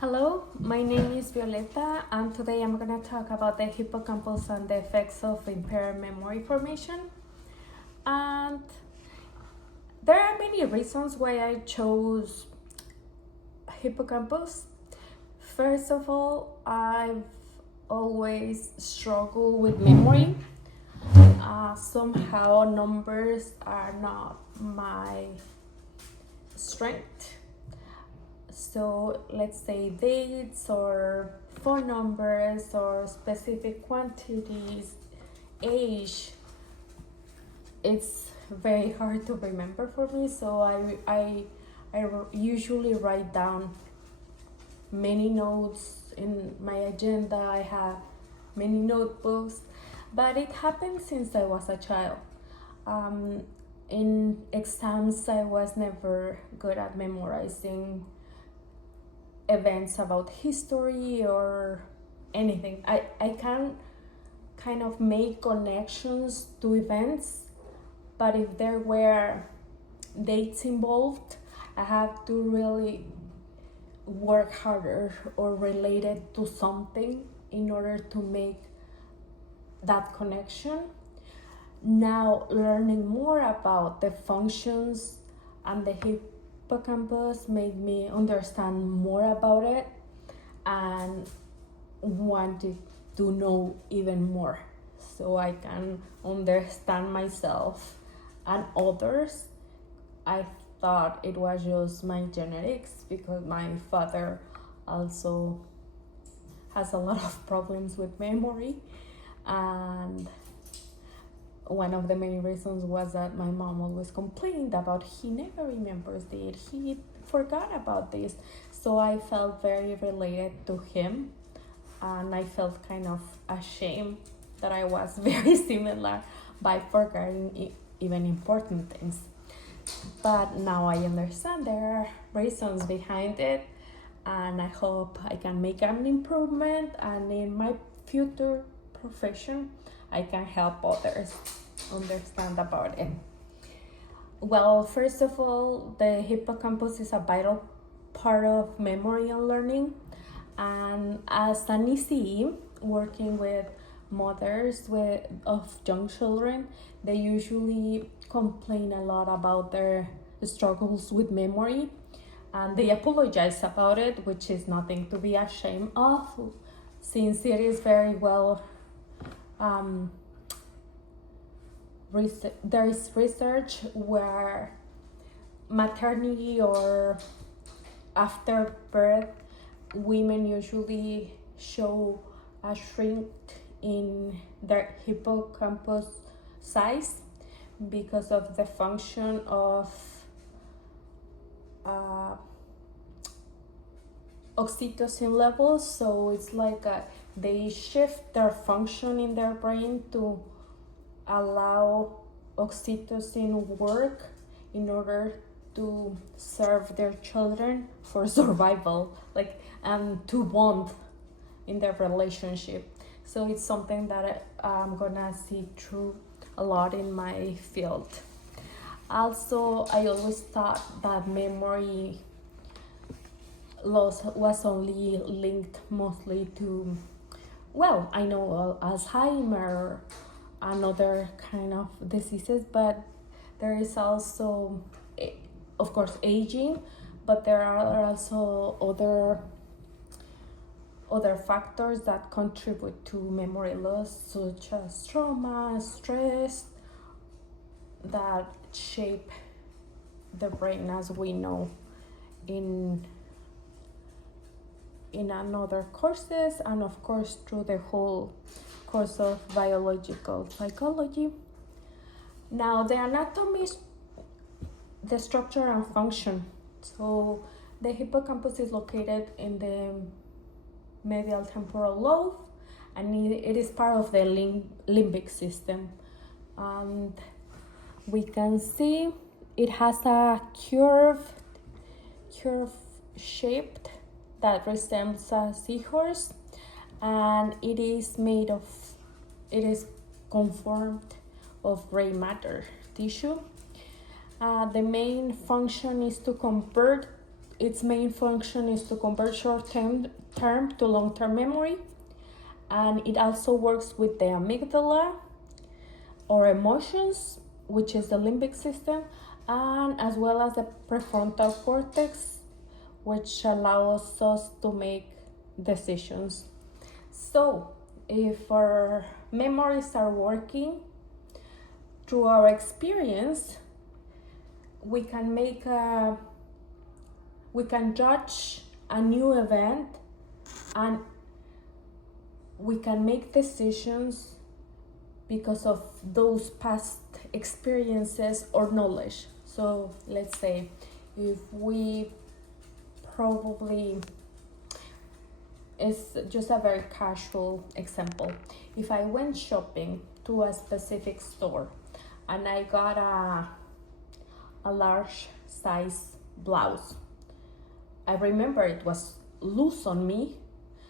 Hello, my name is Violeta, and today I'm going to talk about the hippocampus and the effects of impaired memory formation. And there are many reasons why I chose hippocampus. First of all, I've always struggled with memory. Somehow, numbers are not my strength. So let's say dates or phone numbers or specific quantities, age, it's very hard to remember for me. So I usually write down many notes in my agenda. I have many notebooks, but it happened since I was a child. In exams, I was never good at memorizing events about history or anything. I can kind of make connections to events, but if there were dates involved, I have to really work harder or relate it to something in order to make that connection. Now, learning more about the functions and the hippocampus made me understand more about it and wanted to know even more so I can understand myself and others. I thought it was just my genetics because my father also has a lot of problems with memory, and one of the main reasons was that my mom always complained about he never remembers it, he forgot about this. So I felt very related to him, and I felt kind of ashamed that I was very similar by forgetting even important things. But now I understand there are reasons behind it, and I hope I can make an improvement, and in my future profession I can help others understand about it. Well, first of all, the hippocampus is a vital part of memory and learning, and as an ECE working with mothers of young children, they usually complain a lot about their struggles with memory, and they apologize about it, which is nothing to be ashamed of, since it is very well there is research where maternity or after birth, women usually show a shrink in their hippocampus size because of the function of oxytocin levels. So it's like they shift their function in their brain to allow oxytocin work in order to serve their children for survival, and to bond in their relationship. So it's something that I'm gonna see through a lot in my field. Also, I always thought that memory loss was only linked mostly to, well, I know Alzheimer and other kind of diseases, but there is also, of course, aging, but there are also other factors that contribute to memory loss, such as trauma, stress, that shape the brain, as we know in another courses, and of course through the whole course of biological psychology. Now, the anatomy, the structure and function. So the hippocampus is located in the medial temporal lobe, and it is part of the limbic system. And we can see it has a curve shaped that resembles a seahorse, and it is conformed of gray matter tissue. The main function is to convert its main function is to convert short-term to long-term memory, and it also works with the amygdala or emotions, which is the limbic system, and as well as the prefrontal cortex, which allows us to make decisions. So if our memories are working through our experience, we can judge a new event, and we can make decisions because of those past experiences or knowledge. So let's say if we probably, it's just a very casual example. If I went shopping to a specific store and I got a large size blouse, I remember it was loose on me.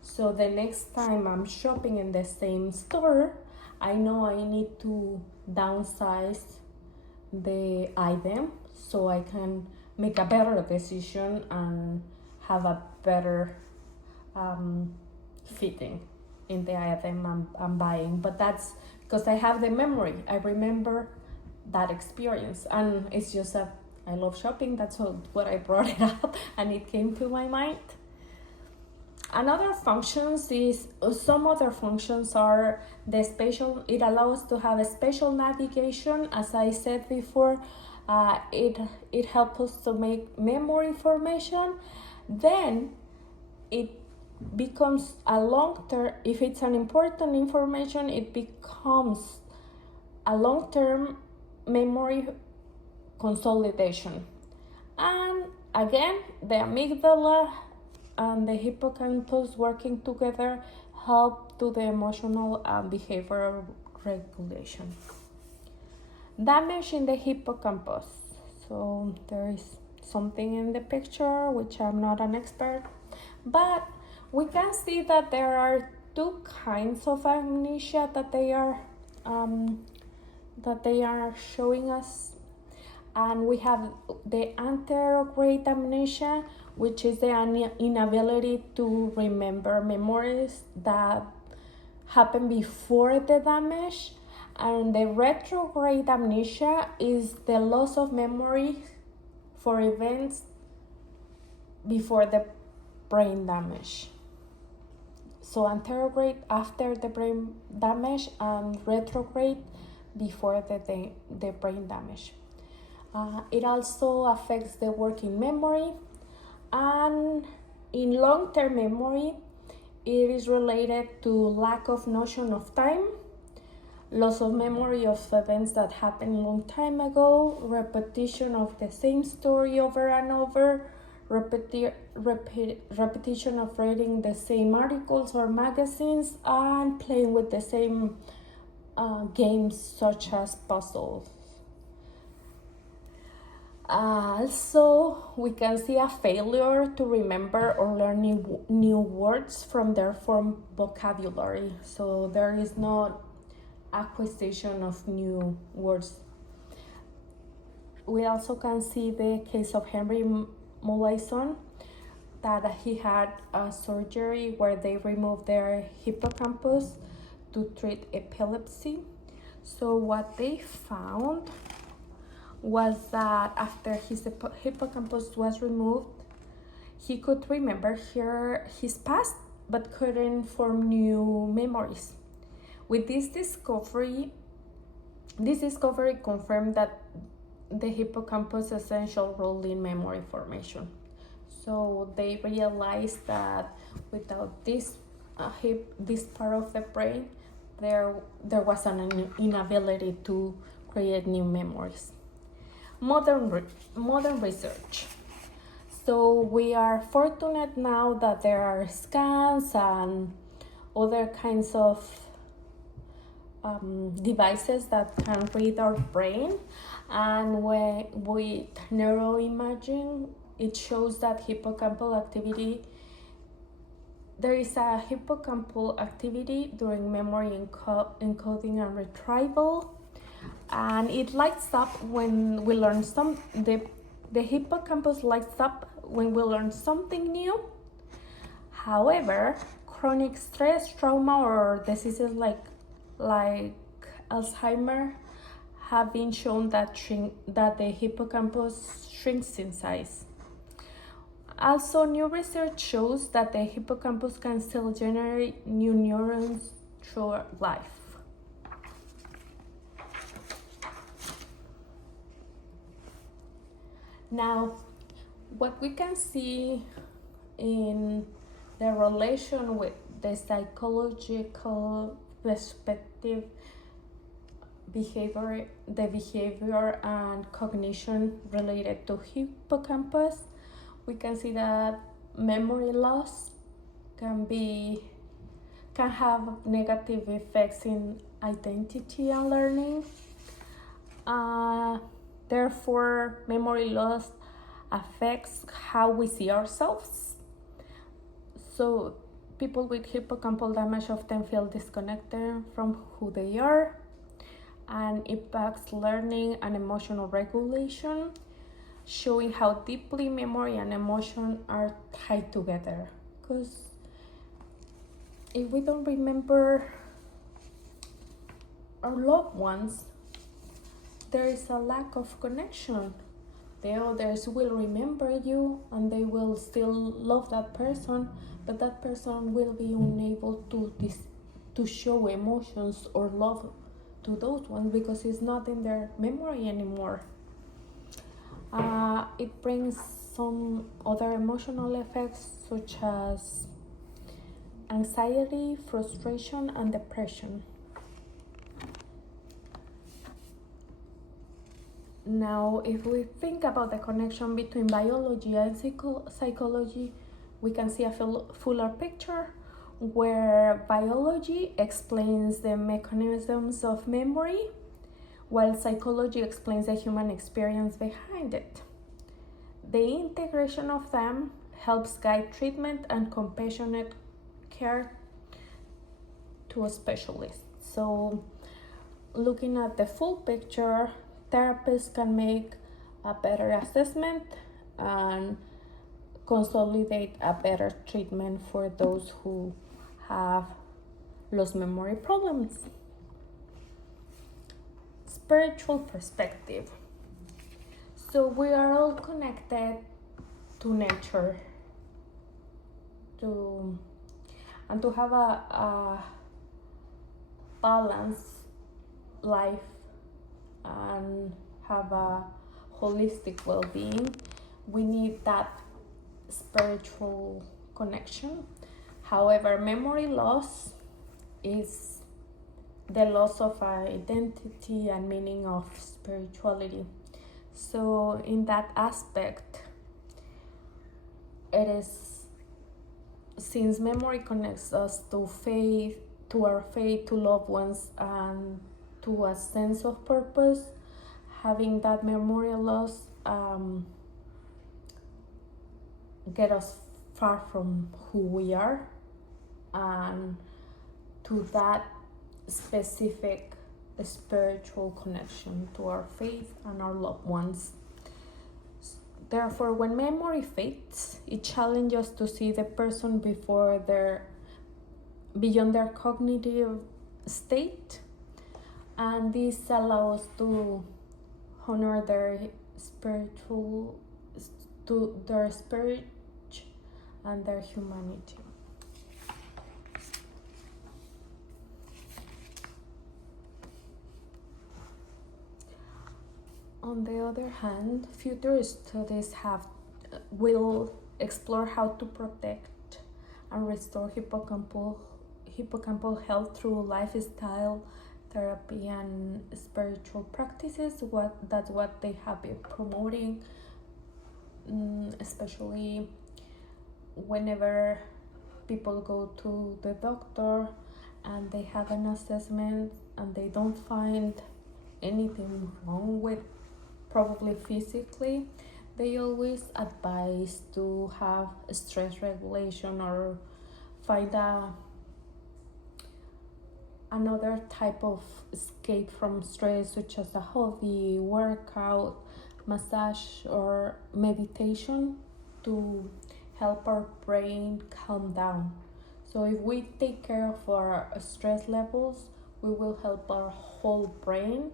So the next time I'm shopping in the same store, I know I need to downsize the item so I can make a better decision and have a better fitting in the item I'm buying. But that's because I have the memory. I remember that experience, and it's just I love shopping. That's what I brought it up, and it came to my mind. Another functions is, some other functions are the spatial. It allows to have a spatial navigation. As I said before, it helps us to make memory formation. Then it becomes a long-term, if it's an important information, it becomes a long-term memory consolidation. And again, the amygdala and the hippocampus working together help to the emotional and behavioral regulation. Damage in the hippocampus. So there is something in the picture which I'm not an expert, but we can see that there are two kinds of amnesia that they are showing us. And we have the anterograde amnesia, which is the inability to remember memories that happened before the damage. And the retrograde amnesia is the loss of memory for events before the brain damage. So anterograde after the brain damage, and retrograde before the brain damage. It also affects the working memory, and in long-term memory, it is related to lack of notion of time, loss of memory of events that happened a long time ago, repetition of the same story over and over, repetition of reading the same articles or magazines, and playing with the same games such as puzzles. Also, we can see a failure to remember or learn new words from their form vocabulary. So there is no acquisition of new words. We also can see the case of Henry Molaison, that he had a surgery where they removed their hippocampus to treat epilepsy. So what they found was that after his hippocampus was removed, he could remember his past but couldn't form new memories. With this discovery confirmed that the hippocampus' essential role in memory formation. So they realized that without this part of the brain, there was an inability to create new memories. Modern research. So we are fortunate now that there are scans and other kinds of devices that can read our brain, and with neuroimaging, it shows that hippocampal activity. There is a hippocampal activity during memory encoding and retrieval, and it lights up when we learn the hippocampus lights up when we learn something new. However, chronic stress, trauma, or diseases like Alzheimer have been shown that the hippocampus shrinks in size. Also, new research shows that the hippocampus can still generate new neurons through life. Now, what we can see in the relation with the psychological perspective, the behavior and cognition related to hippocampus, we can see that memory loss can have negative effects in identity and learning. Therefore, memory loss affects how we see ourselves. So people with hippocampal damage often feel disconnected from who they are, and impacts learning and emotional regulation, showing how deeply memory and emotion are tied together. Because if we don't remember our loved ones, there is a lack of connection. The others will remember you and they will still love that person, but that person will be unable to show emotions or love to those ones because it's not in their memory anymore. It brings some other emotional effects such as anxiety, frustration, and depression. Now, if we think about the connection between biology and psychology, we can see a fuller picture where biology explains the mechanisms of memory, while psychology explains the human experience behind it. The integration of them helps guide treatment and compassionate care to a specialist. So, looking at the full picture, therapists can make a better assessment and consolidate a better treatment for those who have lost memory problems. Spiritual perspective. So we are all connected to nature, and to have a balanced life and have a holistic well-being, we need that spiritual connection. However, memory loss is the loss of identity and meaning of spirituality. So in that aspect, it is, since memory connects us to faith, to our faith, to loved ones, and to a sense of purpose, having that memory loss get us far from who we are and to that specific spiritual connection to our faith and our loved ones. Therefore, when memory fades, it challenges us to see the person beyond their cognitive state, and this allows to honor their spirit and their humanity. On the other hand, future studies will explore how to protect and restore hippocampal health through lifestyle therapy and spiritual practices. That's what they have been promoting, especially whenever people go to the doctor and they have an assessment and they don't find anything wrong with, probably physically, they always advise to have stress regulation or find another type of escape from stress, such as a hobby, workout, massage, or meditation. to help our brain calm down. So if we take care of our stress levels, we will help our whole brain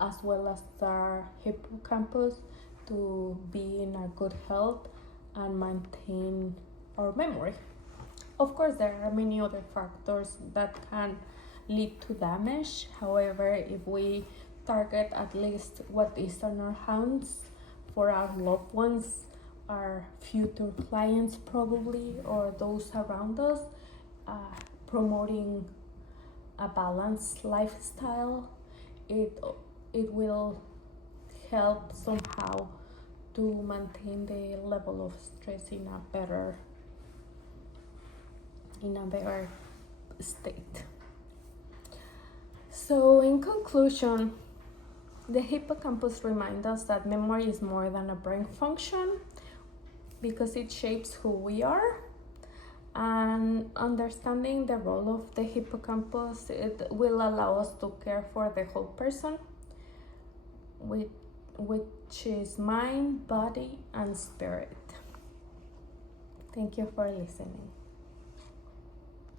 as well as our hippocampus to be in a good health and maintain our memory. Of course, there are many other factors that can lead to damage. However, if we target at least what is on our hands for our loved ones, our future clients probably, or those around us, promoting a balanced lifestyle, it will help somehow to maintain the level of stress in a better state. So in conclusion, the hippocampus reminds us that memory is more than a brain function because it shapes who we are, and understanding the role of the hippocampus, it will allow us to care for the whole person, which is mind, body, and spirit. Thank you for listening.